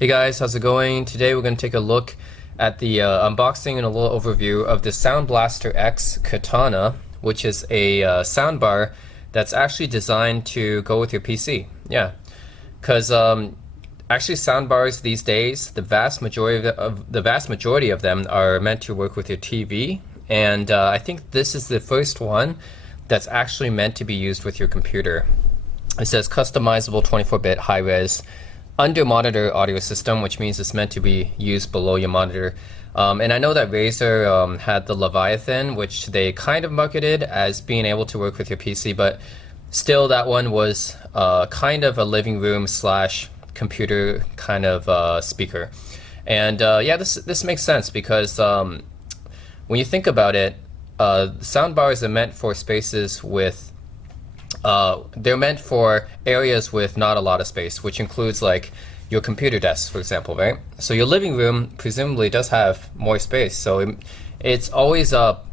Hey guys, how's it going? Today we're going to take a look at the unboxing and a little overview of the Sound BlasterX Katana, which is a soundbar that's actually designed to go with your PC. Yeah, because actually soundbars these days, the vast majority of them are meant to work with your TV, and I think this is the first one that's actually meant to be used with your computer. It says customizable 24-bit high-res under monitor audio system, which means it's meant to be used below your monitor. And I know that Razer had the Leviathan, which they kind of marketed as being able to work with your PC, but still that one was kind of a living room slash computer kind of speaker. And yeah, this makes sense because when you think about it, soundbars are meant for spaces with they're meant for areas with not a lot of space, which includes like your computer desk, for example, right? So your living room presumably does have more space. So it's always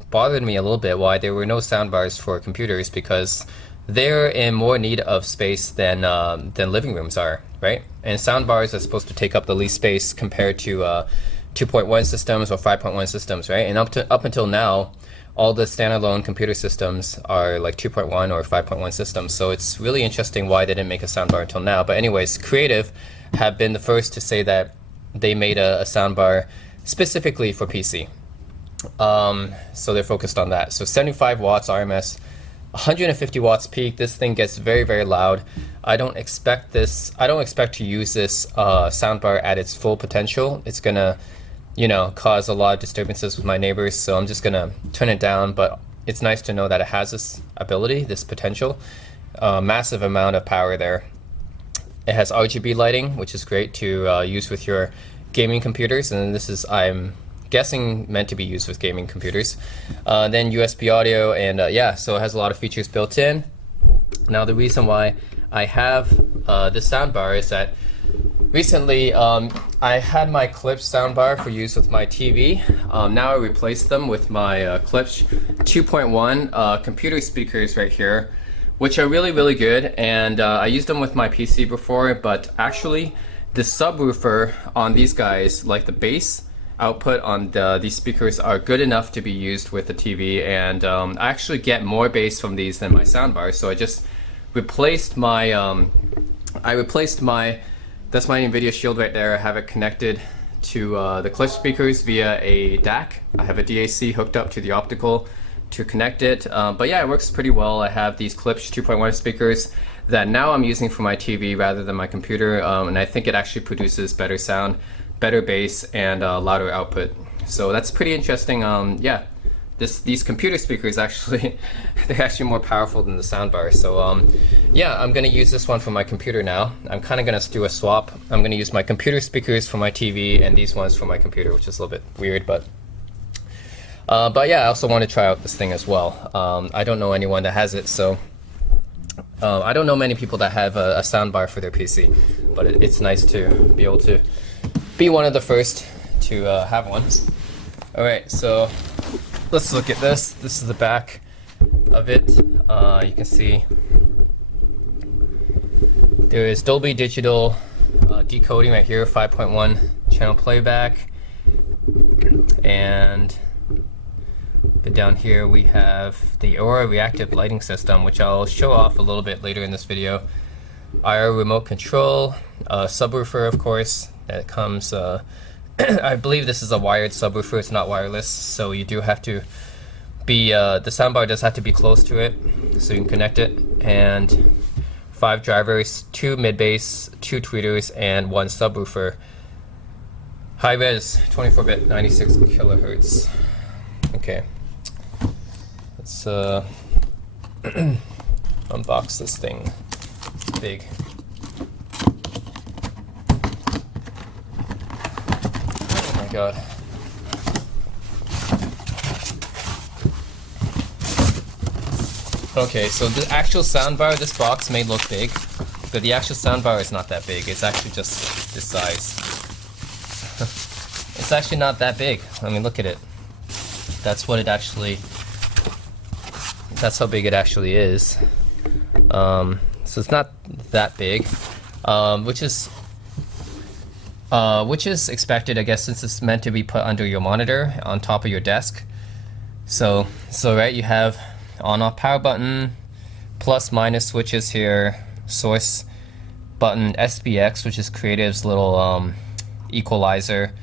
bothered me a little bit why there were no soundbars for computers, because they're in more need of space than living rooms are, right? And soundbars are supposed to take up the least space compared to 2.1 systems or 5.1 systems, right? And up until now, all the standalone computer systems are like 2.1 or 5.1 systems. So it's really interesting why they didn't make a soundbar until now. But anyways, Creative have been the first to say that they made a soundbar specifically for PC. So they're focused on that. So 75 watts RMS, 150 watts peak. This thing gets very, very loud. I don't expect to use this soundbar at its full potential. It's gonna cause a lot of disturbances with my neighbors, so I'm just gonna turn it down. But it's nice to know that it has this ability, this potential. Massive amount of power there. It has RGB lighting, which is great to use with your gaming computers, and this is, I'm guessing, meant to be used with gaming computers. Then USB audio, and yeah, so it has a lot of features built in. Now the reason why I have this soundbar is that recently, I had my Klipsch soundbar for use with my TV. Now I replaced them with my Klipsch 2.1 computer speakers right here, which are really, really good. And I used them with my PC before, but actually the subwoofer on these guys, like the bass output on these speakers, are good enough to be used with the TV. And I actually get more bass from these than my soundbar. So I just replaced my, that's my NVIDIA Shield right there. I have it connected to the Klipsch speakers via a DAC. I have a DAC hooked up to the optical to connect it. But yeah, it works pretty well. I have these Klipsch 2.1 speakers that now I'm using for my TV rather than my computer. And I think it actually produces better sound, better bass, and louder output. So that's pretty interesting. Yeah. These computer speakers actually, they're actually more powerful than the soundbar. So yeah, I'm gonna use this one for my computer now. I'm kind of gonna do a swap. I'm gonna use my computer speakers for my TV and these ones for my computer, which is a little bit weird, but yeah, I also want to try out this thing as well. I don't know anyone that has it, so I don't know many people that have a soundbar for their PC, but it's nice to be able to be one of the first to have one. All right, so let's look at this. This is the back of it. You can see there is Dolby Digital decoding right here, 5.1 channel playback. And down here we have the Aura reactive lighting system, which I'll show off a little bit later in this video. IR remote control, subwoofer, of course, that comes I believe this is a wired subwoofer, it's not wireless, so you do have to be, the soundbar does have to be close to it, so you can connect it. And 5 drivers, 2 mid-bass, 2 tweeters, and 1 subwoofer. High-res, 24-bit, 96 kilohertz. Okay, let's unbox this thing. It's big. God. Okay, so the actual soundbar, this box may look big, but the actual soundbar is not that big. It's actually just this size. It's actually not that big. I mean, look at it. That's what it actually, that's how big it actually is. So it's not that big, which is which is expected, I guess, since it's meant to be put under your monitor on top of your desk. So right, you have on-off power button, plus minus switches here, source button, SBX, which is Creative's little equalizer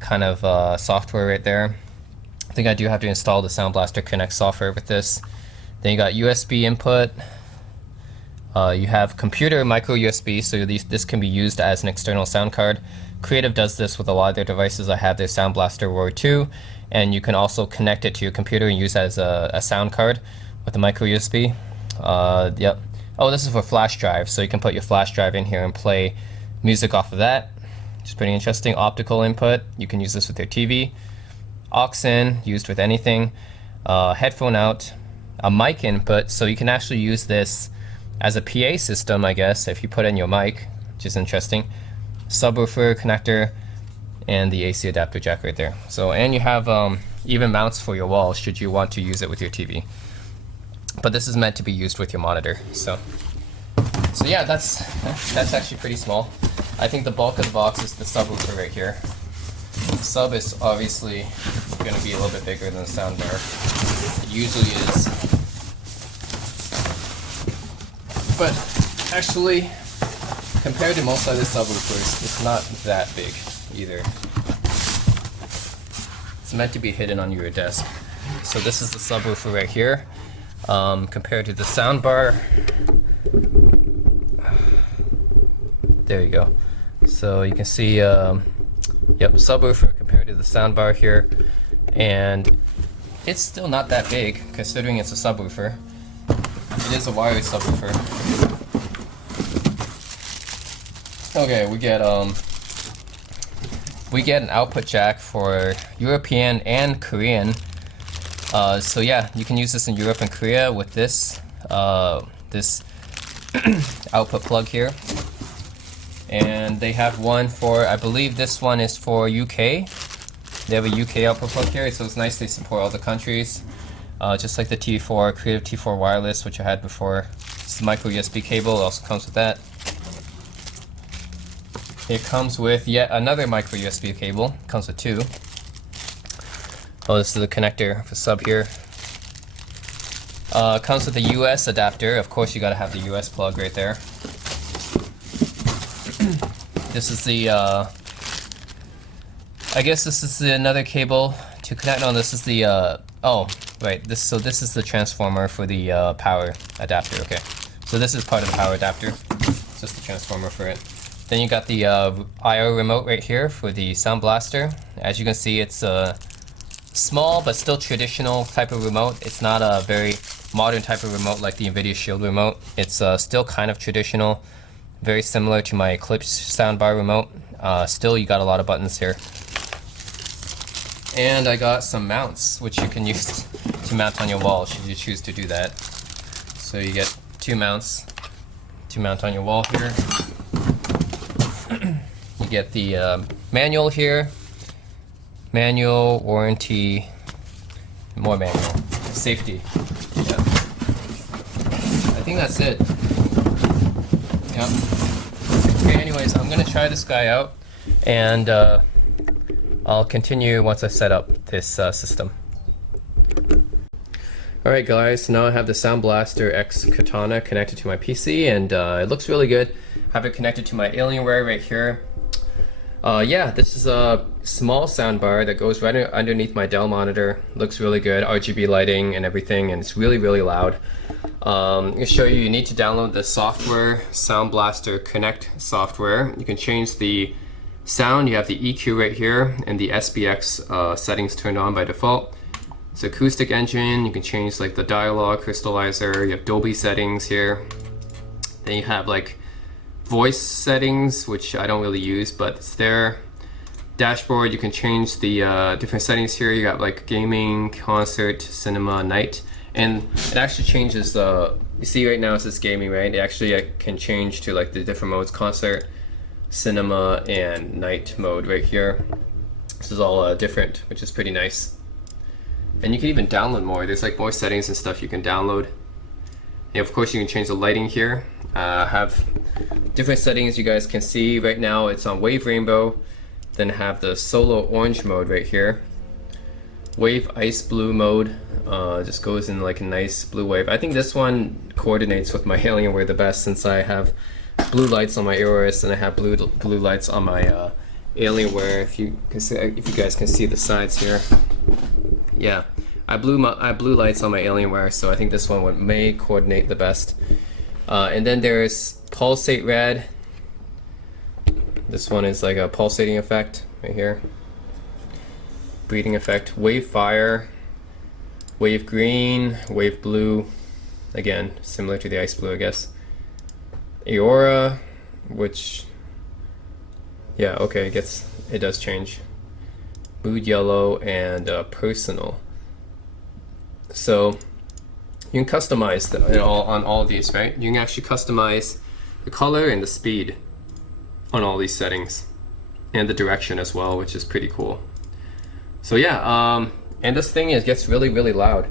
kind of software right there. I think I do have to install the Sound Blaster Connect software with this. Then you got USB input. You have computer micro USB, so this can be used as an external sound card. Creative does this with a lot of their devices. I have their Sound Blaster Roar 2, and you can also connect it to your computer and use it as a sound card with the micro USB. Yep. Oh, this is for flash drive, so you can put your flash drive in here and play music off of that, which is pretty interesting. Optical input, you can use this with your TV. Aux in, used with anything. Headphone out. A mic input, so you can actually use this as a PA system, I guess, if you put in your mic, which is interesting. Subwoofer connector, and the AC adapter jack right there. So, and you have even mounts for your wall should you want to use it with your TV. But this is meant to be used with your monitor. So yeah, that's actually pretty small. I think the bulk of the box is the subwoofer right here. The sub is obviously going to be a little bit bigger than the soundbar. It usually is. But actually, compared to most other subwoofers, it's not that big either. It's meant to be hidden on your desk. So this is the subwoofer right here. Compared to the soundbar, there you go. So you can see, yep, subwoofer compared to the soundbar here, and it's still not that big considering it's a subwoofer. It is a wired subwoofer. Okay, we get an output jack for European and Korean. So yeah, you can use this in Europe and Korea with this this output plug here. And they have one for, I believe this one is for UK. They have a UK output plug here, so it's nice they support all the countries. Just like the T4, Creative T4 wireless, which I had before. It's a micro USB cable, it also comes with that. It comes with yet another micro USB cable, it comes with two. Oh, this is the connector for sub here. Comes with a US adapter. Of course, you gotta have the US plug right there. This is the, I guess this is another cable to connect. No, this is the, oh, right. So this is the transformer for the power adapter. Okay, so this is part of the power adapter. It's just the transformer for it. Then you got the I/O remote right here for the Sound Blaster. As you can see, it's small but still traditional type of remote. It's not a very modern type of remote like the NVIDIA Shield remote. It's still kind of traditional, very similar to my Eclipse soundbar remote. Still, you got a lot of buttons here. And I got some mounts, which you can use to mount on your wall should you choose to do that. So you get two mounts to mount on your wall here. You get the manual here. Manual, warranty, more manual, safety. Yeah. I think that's it. Yep. Okay, anyways, I'm gonna try this guy out, and I'll continue once I set up this system. Alright guys, so now I have the Sound BlasterX Katana connected to my PC, and it looks really good. I have it connected to my Alienware right here. Yeah, this is a small soundbar that goes right underneath my Dell monitor. Looks really good, RGB lighting and everything, and it's really, really loud. I'm going to show you need to download the software, Sound Blaster Connect software. You can change the sound. You have the EQ right here, and the SBX settings turned on by default. It's acoustic engine. You can change like the dialogue, crystallizer. You have Dolby settings here. Then you have like voice settings, which I don't really use, but it's there. Dashboard, you can change the different settings here. You got like gaming, concert, cinema, night, and it actually changes the, you see right now it says gaming, right? It actually can change to like the different modes, concert, cinema, and night mode right here. This is all different, which is pretty nice. And you can even download more. There's like more settings and stuff you can download. And of course you can change the lighting here. Have different settings you guys can see. Right now it's on Wave Rainbow. then have the solo orange mode right here. Wave ice blue mode just goes in like a nice blue wave. I think this one coordinates with my Alienware the best, since I have blue lights on my AOS and I have blue lights on my Alienware. If you guys can see the sides here, yeah, I have blue lights on my Alienware, so I think this one may coordinate the best. And then there's pulsate red. This one is like a pulsating effect right here. Breathing effect. Wave fire, wave green, wave blue. Again, similar to the ice blue, I guess. Aura, which, yeah, okay, it does change. Mood yellow and personal. So you can customize it all on all of these, right? You can actually customize the color and the speed on all these settings, and the direction as well, which is pretty cool. So yeah, and this thing gets really, really loud.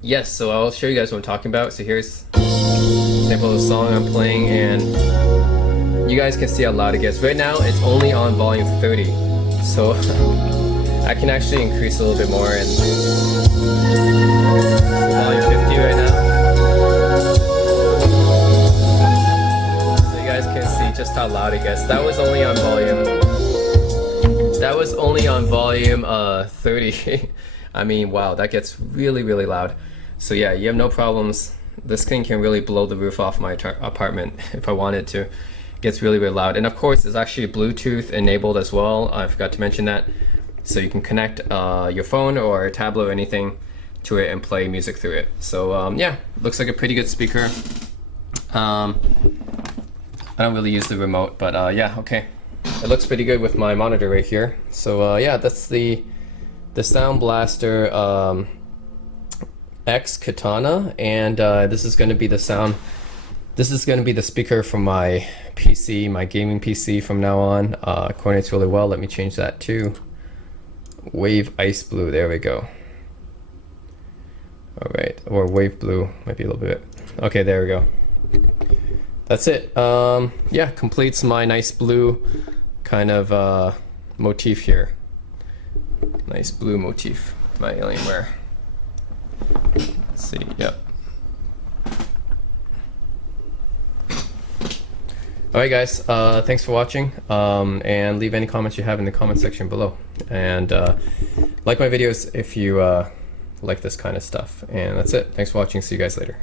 Yes, so I'll show you guys what I'm talking about. So here's an example of the song I'm playing, and you guys can see how loud it gets. Right now, it's only on volume 30, so I can actually increase a little bit more, and volume 50 right now. So you guys can see just how loud it gets. That was only on volume 30. I mean, wow, that gets really, really loud. So yeah, you have no problems. This thing can really blow the roof off my apartment if I wanted to. It gets really, really loud. And of course, it's actually Bluetooth enabled as well. I forgot to mention that. So you can connect your phone or a tablet or anything to it and play music through it. So yeah, looks like a pretty good speaker. I don't really use the remote, but yeah, okay. It looks pretty good with my monitor right here. So yeah, that's the Sound Blaster X Katana, and this is going to be the speaker for my PC, my gaming PC from now on. Coordinates really well. Let me change that to Wave Ice Blue. There we go. All right, or Wave Blue, might be a little bit. Okay, there we go. That's it. Yeah, completes my nice blue kind of motif here. Nice blue motif, my Alienware. Let's see, yep. Alright guys, thanks for watching, and leave any comments you have in the comment section below. And like my videos if you like this kind of stuff. And that's it. Thanks for watching. See you guys later.